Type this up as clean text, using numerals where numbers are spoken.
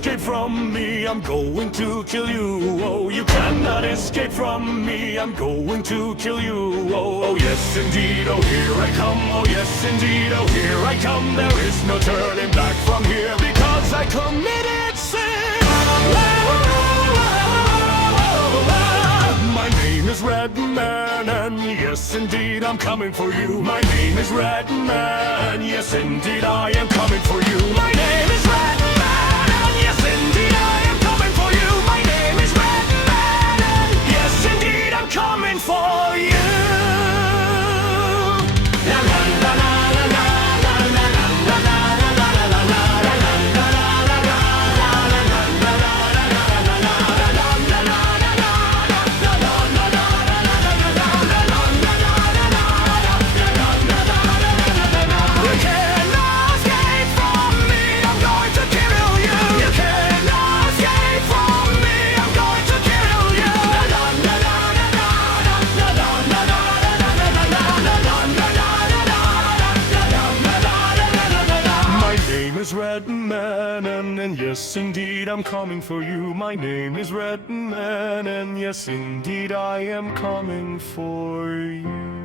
escape from me, I'm going to kill you. Oh, you cannot escape from me, I'm going to kill you. Oh, yes indeed, oh here I come. Oh yes indeed, oh here I come. There is no turning back from here, because I committed sin. My name is Redman, and yes indeed I'm coming for you. My name is Redman, yes indeed I am coming for you. My name is Redman, yes indeed I am coming for you. My name is Redman, yes indeed I'm coming for you. Redman, and yes indeed I'm coming for you. My name is Redman, and yes indeed I am coming for you.